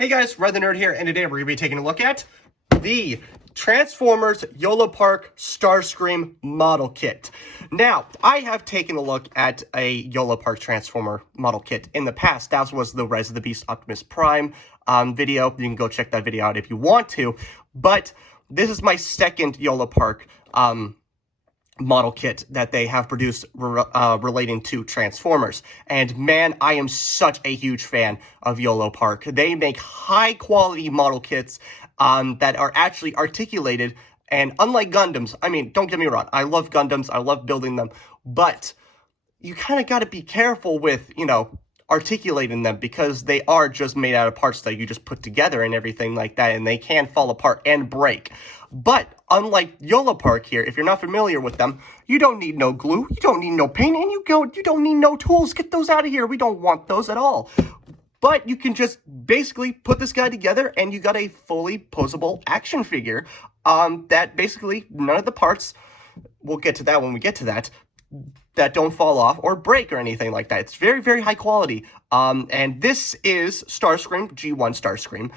Hey guys, Red the Nerd here, and today we're going to be taking a look at the Transformers Yolopark Starscream model kit. Now, I have taken a look at a Yolopark Transformer model kit in the past. That was the Rise of the Beast Optimus Prime video. You can go check that video out if you want to. But this is my second Yolopark model kit that they have produced relating to Transformers. And man, I am such a huge fan of Yolopark. They make high quality model kits that are actually articulated, and unlike Gundams, I mean, don't get me wrong, I love Gundams, I love building them, but you kind of got to be careful with, articulating them, because they are just made out of parts that you just put together and everything like that, and they can fall apart and break. But unlike Yolopark here, if you're not familiar with them, you don't need no glue, you don't need no paint, and you don't need no tools. Get those out of here. We don't want those at all. But you can just basically put this guy together, and you got a fully posable action figure that basically none of the parts, we'll get to that when we get to that don't fall off or break or anything like that. It's very, very high quality. And this is Starscream, G1 Starscream.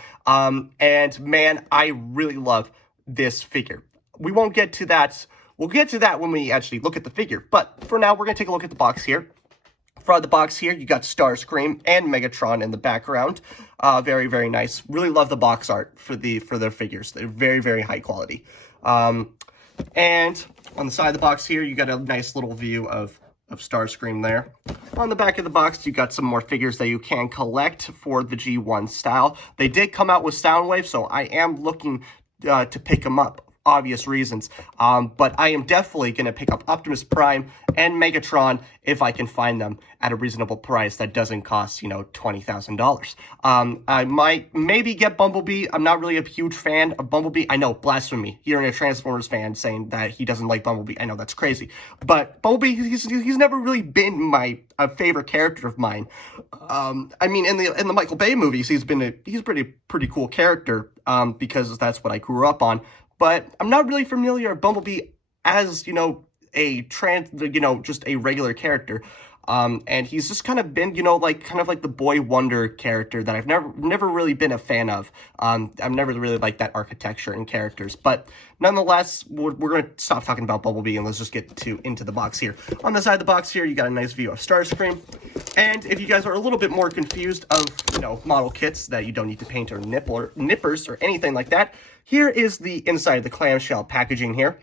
And man, I really love this figure. We won't get to that. We'll get to that when we actually look at the figure. But for now, we're going to take a look at the box here. From the box here, you got Starscream and Megatron in the background. Very, very nice. Really love the box art for their figures. They're very, very high quality. And on the side of the box here, you got a nice little view of Starscream there. On the back of the box, you got some more figures that you can collect for the G1 style. They did come out with Soundwave, so I am looking to pick them up. Obvious reasons, but I am definitely going to pick up Optimus Prime and Megatron if I can find them at a reasonable price that doesn't cost, $20,000. I might maybe get Bumblebee. I'm not really a huge fan of Bumblebee. I know, blasphemy. Hearing a Transformers fan saying that he doesn't like Bumblebee. I know, that's crazy. But Bumblebee, he's never really been a favorite character of mine. I mean, in the Michael Bay movies, he's pretty cool character, because that's what I grew up on. But I'm not really familiar with Bumblebee as, just a regular character. And he's just kind of been, like the boy wonder character that I've never really been a fan of. I've never really liked that architecture and characters. But nonetheless, we're going to stop talking about Bumblebee and let's just get into the box here. On the side of the box here, you got a nice view of Starscream. And if you guys are a little bit more confused of, model kits that you don't need to paint or nippers or anything like that, here is the inside of the clamshell packaging here,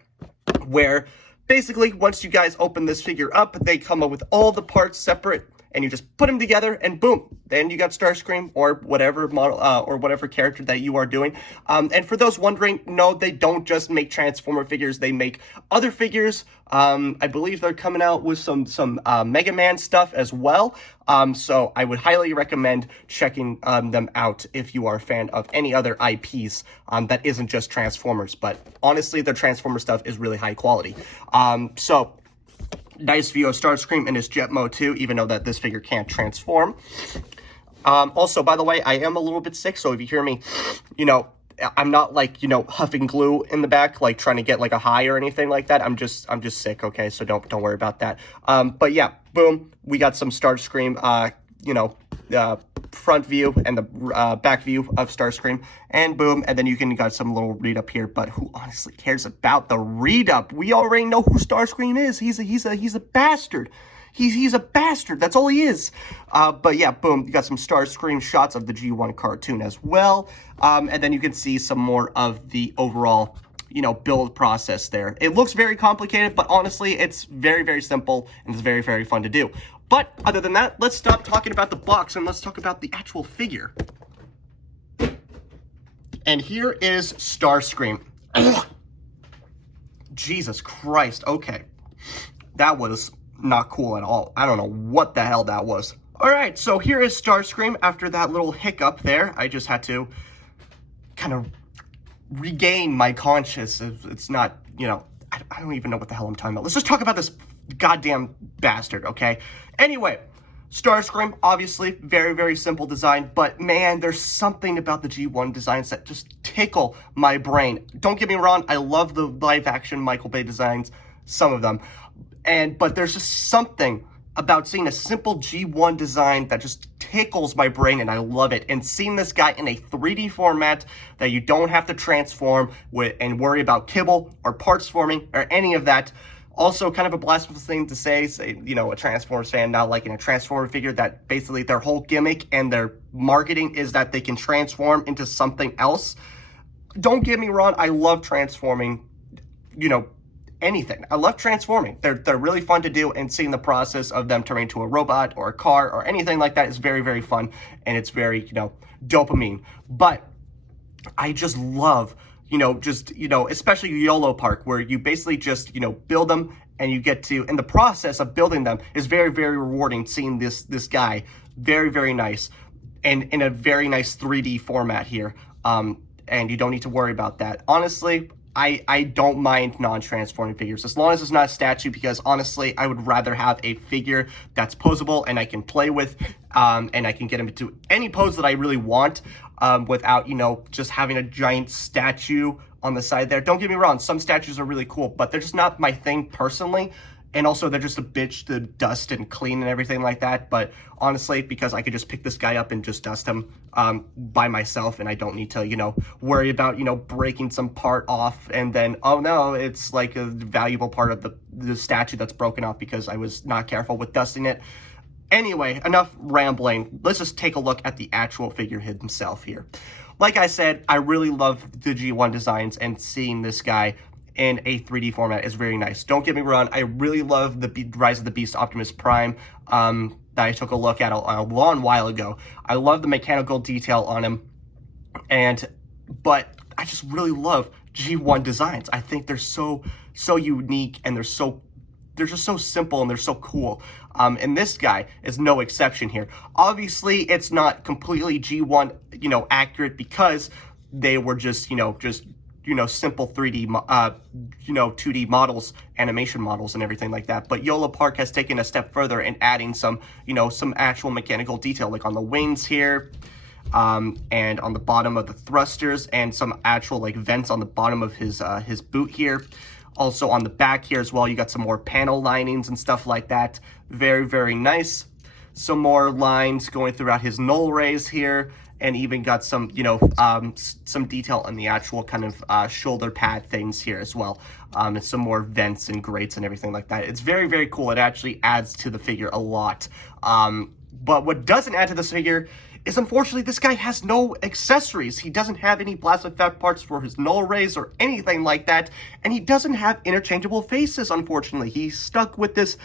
where basically, once you guys open this figure up, they come up with all the parts separate, and you just put them together, and boom, then you got Starscream or whatever model or whatever character that you are doing. And for those wondering, no, they don't just make Transformer figures; they make other figures. I believe they're coming out with some Mega Man stuff as well. So I would highly recommend checking them out if you are a fan of any other IPs that isn't just Transformers. But honestly, their Transformer stuff is really high quality. So nice view of Starscream in his jet mode too, even though that this figure can't transform. Also, by the way, I am a little bit sick, so if you hear me, I'm not like, huffing glue in the back, like trying to get like a high or anything like that. I'm just sick, okay? So don't worry about that. But yeah, boom, we got some Starscream, front view and the back view of Starscream, and boom, and then you got some little read up here. But who honestly cares about the read up? We already know who Starscream is. He's a bastard. He's a bastard. That's all he is. But yeah, boom, you got some Starscream shots of the G1 cartoon as well. And then you can see some more of the overall, build process there. It looks very complicated, but honestly, it's very, very simple, and it's very, very fun to do. But other than that, let's stop talking about the box and let's talk about the actual figure. And here is Starscream. Jesus Christ. Okay. That was not cool at all. I don't know what the hell that was. All right, so here is Starscream after that little hiccup there. I just had to kind of regain my conscience. It's not, I don't even know what the hell I'm talking about. Let's just talk about this goddamn bastard, okay? Anyway, Starscream, obviously, very, very simple design, but man, there's something about the G1 designs that just tickle my brain. Don't get me wrong, I love the live-action Michael Bay designs, some of them, but there's just something about seeing a simple G1 design that just tickles my brain, and I love it. And seeing this guy in a 3D format that you don't have to transform with and worry about kibble or parts forming or any of that. Also, kind of a blasphemous thing to say, you know, a Transformers fan not liking a Transformer figure that basically their whole gimmick and their marketing is that they can transform into something else. Don't get me wrong, I love transforming, you know, anything. I love transforming. They're really fun to do, and seeing the process of them turning into a robot or a car or anything like that is very, very fun, and it's very, you know, dopamine. But I just love, you know, just, you know, especially Yolopark, where you basically just, you know, build them, and you get to, in the process of building them is very, very rewarding, seeing this guy, very, very nice, and in a very nice 3D format here. And you don't need to worry about that. Honestly, I don't mind non-transforming figures, as long as it's not a statue, because honestly, I would rather have a figure that's posable and I can play with, and I can get him into any pose that I really want, without, you know, just having a giant statue on the side there. Don't get me wrong, some statues are really cool, but they're just not my thing personally. And also, they're just a bitch to dust and clean and everything like that. But honestly, because I could just pick this guy up and just dust him by myself, and I don't need to, you know, worry about, you know, breaking some part off, and then, oh no, it's like a valuable part of the statue that's broken off because I was not careful with dusting it. Anyway, enough rambling. Let's just take a look at the actual figure himself here. Like I said, I really love the G1 designs, and seeing this guy in a 3D format is very nice. Don't get me wrong, I really love the Rise of the Beast Optimus Prime that I took a look at a long while ago. I love the mechanical detail on him, but I just really love G1 designs. I think they're so unique, and they're just so simple, and they're so cool. And this guy is no exception here. Obviously, it's not completely G1, you know, accurate, because they were just simple 3D, 2D models, animation models, and everything like that. But Yolopark has taken a step further in adding some actual mechanical detail, like on the wings here, and on the bottom of the thrusters, and some actual like vents on the bottom of his boot here. Also on the back here as well, you got some more panel linings and stuff like that. Very, very nice. Some more lines going throughout his null rays here, and even got some, some detail on the actual kind of shoulder pad things here as well. And some more vents and grates and everything like that. It's very, very cool. It actually adds to the figure a lot. But what doesn't add to this figure is, unfortunately, this guy has no accessories. He doesn't have any blast effect parts for his null rays or anything like that, and he doesn't have interchangeable faces, unfortunately. He's stuck with this,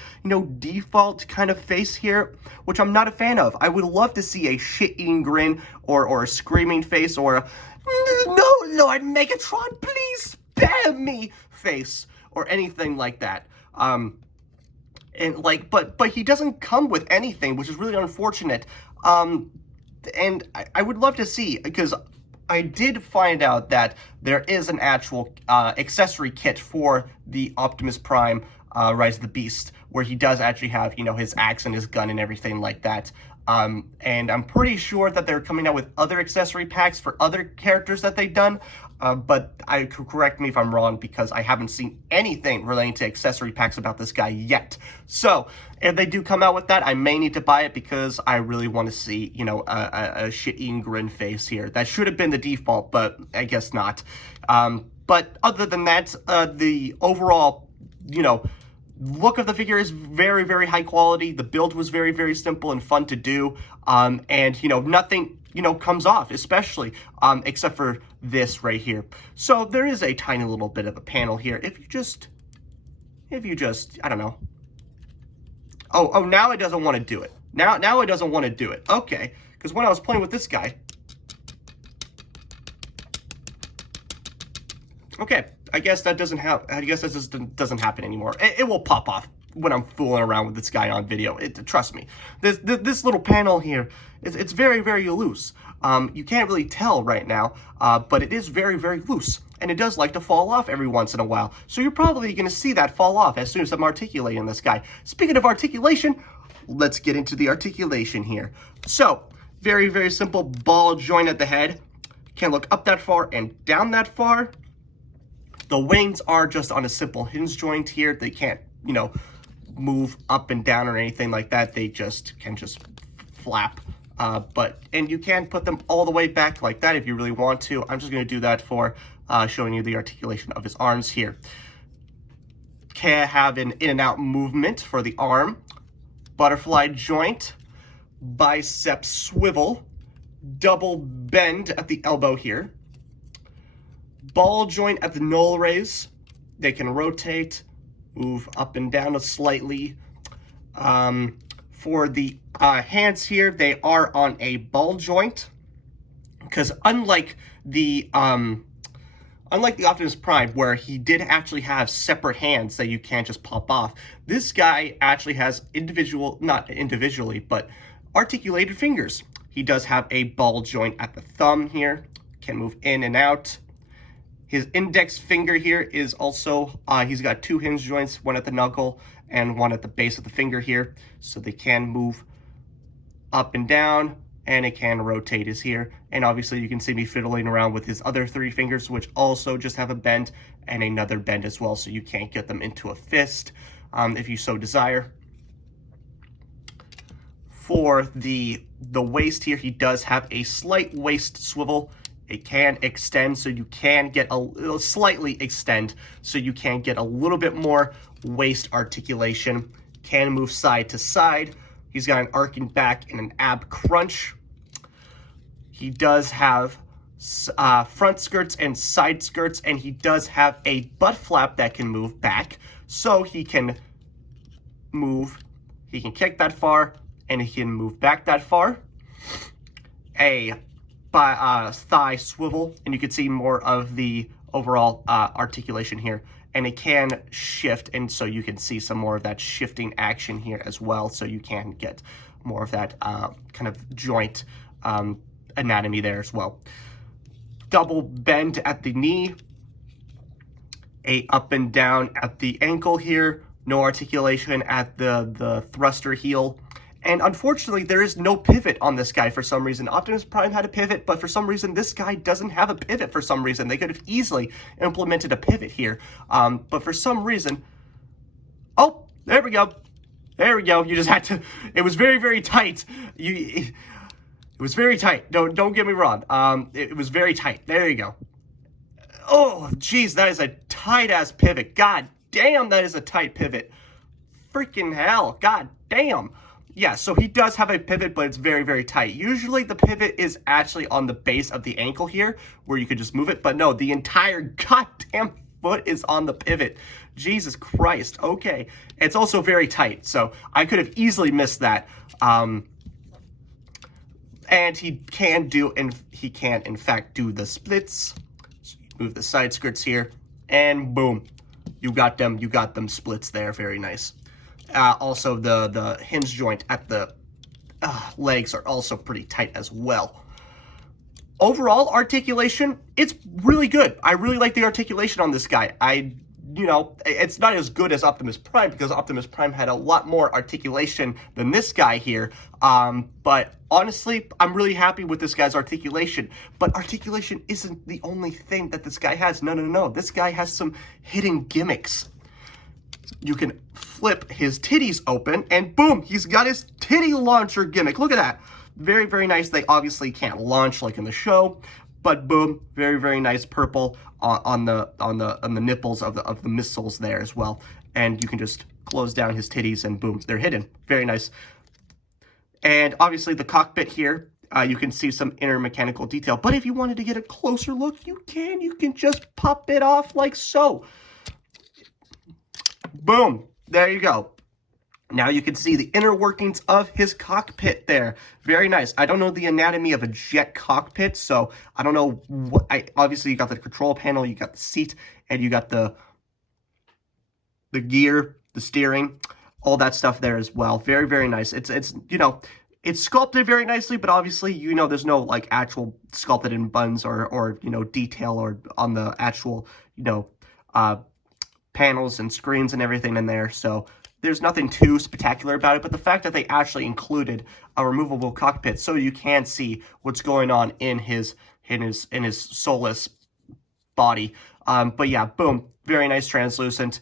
default kind of face here, which I'm not a fan of. I would love to see a shit-eating grin or a screaming face, or a "No, Lord Megatron, please spare me" face, or anything like that. But he doesn't come with anything, which is really unfortunate. And I would love to see, because I did find out that there is an actual accessory kit for the Optimus Prime Rise of the Beast, where he does actually have, his axe and his gun and everything like that. And I'm pretty sure that they're coming out with other accessory packs for other characters that they've done. But correct me if I'm wrong, because I haven't seen anything relating to accessory packs about this guy yet. So if they do come out with that, I may need to buy it, because I really want to see, a shit-eating grin face here. That should have been the default, but I guess not. But other than that, the overall, look of the figure is very, very high quality. The build was very, very simple and fun to do. And, nothing, comes off, especially, except for this right here. So there is a tiny little bit of a panel here. If you just, I don't know. Oh, now it doesn't want to do it. Now it doesn't want to do it. Okay, because when I was playing with this guy. Okay, I guess that doesn't doesn't happen anymore. It will pop off when I'm fooling around with this guy on video. Trust me. This little panel here, it's very, very loose. You can't really tell right now, but it is very, very loose. And it does like to fall off every once in a while. So you're probably going to see that fall off as soon as I'm articulating this guy. Speaking of articulation, let's get into the articulation here. So, very, very simple ball joint at the head. Can't look up that far and down that far. The wings are just on a simple hinge joint here. They can't, move up and down or anything like that. They can just flap. And you can put them all the way back like that if you really want to. I'm just going to do that for showing you the articulation of his arms here. Can have an in and out movement for the arm, butterfly joint, bicep swivel, double bend at the elbow here, ball joint at the null raise. They can rotate, move up and down slightly. For the hands here, they are on a ball joint, because unlike the Optimus Prime, where he did actually have separate hands that you can't just pop off, this guy actually has not individually, but articulated fingers. He does have a ball joint at the thumb here, can move in and out. His index finger here is also, he's got two hinge joints, one at the knuckle and one at the base of the finger here. So they can move up and down, and it can rotate his here. And obviously you can see me fiddling around with his other three fingers, which also just have a bend and another bend as well. So you can't get them into a fist if you so desire. For the waist here, he does have a slight waist swivel. It can extend, so you can get slightly extend, so you can get a little bit more waist articulation. Can move side to side. He's got an arcing back and an ab crunch. He does have front skirts and side skirts, and he does have a butt flap that can move back, so he can kick that far, and he can move back that far. A thigh swivel, and you can see more of the overall articulation here. And it can shift, and so you can see some more of that shifting action here as well, so you can get more of that kind of joint anatomy there as well. Double bend at the knee, a up and down at the ankle here, no articulation at the thruster heel. And unfortunately, there is no pivot on this guy for some reason. Optimus Prime had a pivot, but for some reason, this guy doesn't have a pivot for some reason. They could have easily implemented a pivot here. But for some reason... Oh, there we go. There we go. You just had to... It was very, very tight. It was very tight. Don't get me wrong. It was very tight. There you go. Oh, geez, that is a tight-ass pivot. God damn, that is a tight pivot. Freaking hell. God damn. Yeah, so he does have a pivot, but it's very, very tight. Usually the pivot is actually on the base of the ankle here, where you could just move it. But no, the entire goddamn foot is on the pivot. Jesus Christ. Okay. It's also very tight, so I could have easily missed that. And he can, in fact, do the splits. So you move the side skirts here, and boom. You got them splits there. Very nice. Also, the hinge joint at the legs are also pretty tight as well. Overall articulation, it's really good. I really like the articulation on this guy. It's not as good as Optimus Prime, because Optimus Prime had a lot more articulation than this guy here. But honestly, I'm really happy with this guy's articulation. But articulation isn't the only thing that this guy has. No. This guy has some hidden gimmicks. You can flip his titties open, and boom, he's got his titty launcher gimmick. Look at that. Very, very nice. They obviously can't launch like in the show, but boom, very, very nice purple on the nipples of the missiles there as well. And you can just close down his titties, and boom, they're hidden. Very nice. And obviously the cockpit here, you can see some inner mechanical detail. But if you wanted to get a closer look, you can. You can just pop it off like so. Boom. There you go. Now you can see the inner workings of his cockpit there. Very nice. I don't know the anatomy of a jet cockpit, so I don't know what... obviously, you got the control panel, you got the seat, and you got the gear, the steering, all that stuff there as well. Very, very nice. It's sculpted very nicely, but obviously, there's no, actual sculpted in buns or detail or on the actual, panels and screens and everything in there, so there's nothing too spectacular about it. But the fact that they actually included a removable cockpit so you can see what's going on in his soulless body. But yeah, boom, very nice translucent,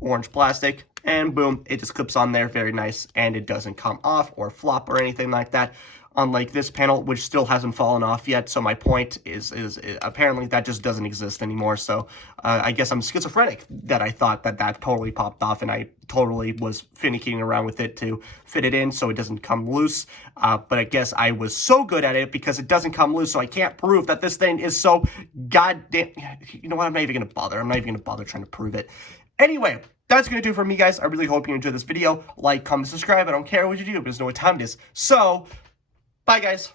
orange plastic, and boom, it just clips on there very nice, and it doesn't come off or flop or anything like that. Unlike this panel, which still hasn't fallen off yet. So my point is apparently that just doesn't exist anymore. So I guess I'm schizophrenic that I thought that totally popped off, and I totally was finicking around with it to fit it in so it doesn't come loose. But I guess I was so good at it because it doesn't come loose, so I can't prove that this thing is so goddamn... You know what? I'm not even going to bother. I'm not even going to bother trying to prove it. Anyway, that's going to do it for me, guys. I really hope you enjoyed this video. Like, comment, subscribe. I don't care what you do, because I know what time it is. So... bye, guys.